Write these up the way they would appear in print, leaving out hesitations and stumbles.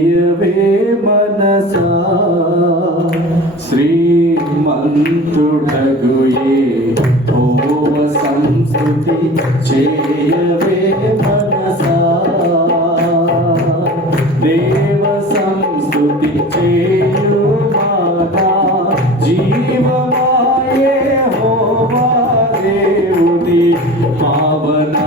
యవే మనసా శ్రీమంతుడగుయే ఓవ సంస్కృతి చేయవే మనసా దేవ సంస్కృతి చేయు మాతా జీవమాయే హోవా దేవుని భావనా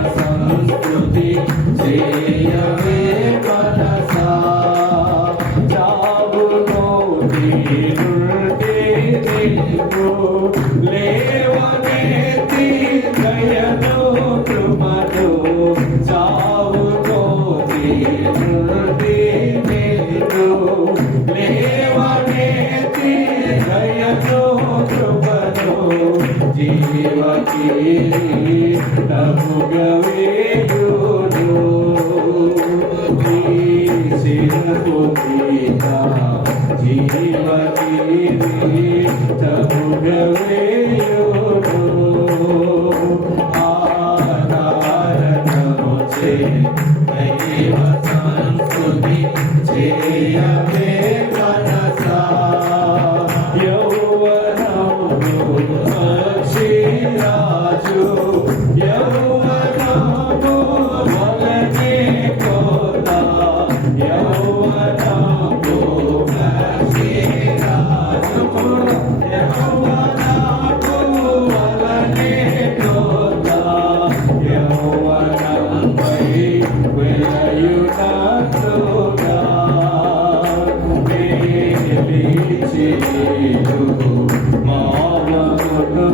సంస్కృతి చేయవే మనసా చావులో లేవనేతి దయను కృపను చావులో లేవనేతి దయను కృపను జీవకి నముగవేయును శిరపుత్రికా జీవకి నముగవేయును ఆధారముచే దైవ సంస్కృతి చేయవే మనసా రాజు యౌవనము వలనే కోత యౌవనము రాజు యౌవనము వలనే కోత యౌవనమై వెలయునట్టుగా మేలిచియు మావను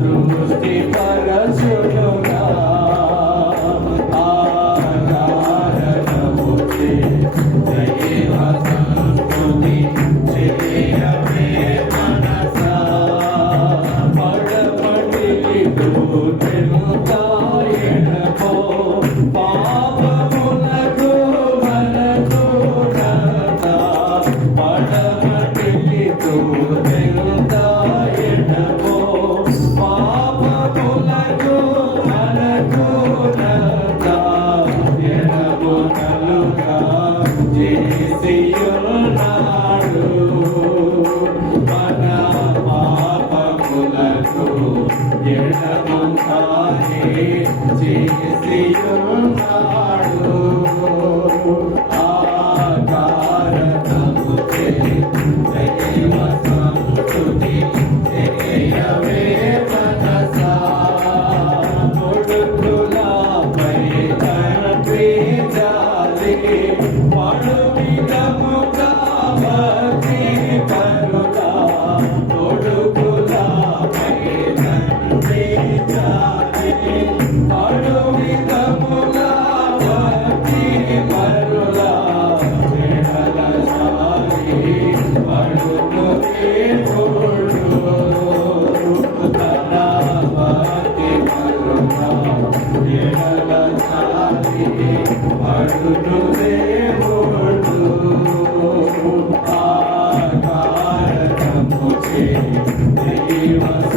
దృష్టి పరచునుగా ఆధారముచే దైవ సంస్కృతి చేయవే మనసా పడపడిలిదు తెలుతాయనపో పాపములకు మనకు నత పడపడిలిదు తెలుతాయనపో పాపములకు మనకు నత ఎడబుటలుగా చేసియున్నాడు మన పాపములకు ఎడబుటానే చేసియున్నాడు ఆకారముచే దైవ సంస్కృతి చేయవే మనసా కొడుకులపై తండ్రి జాలి పడు విధముగా భక్తి పరుగా కొడుకులపై తండ్రి జాలి పడు విధముగా దైవ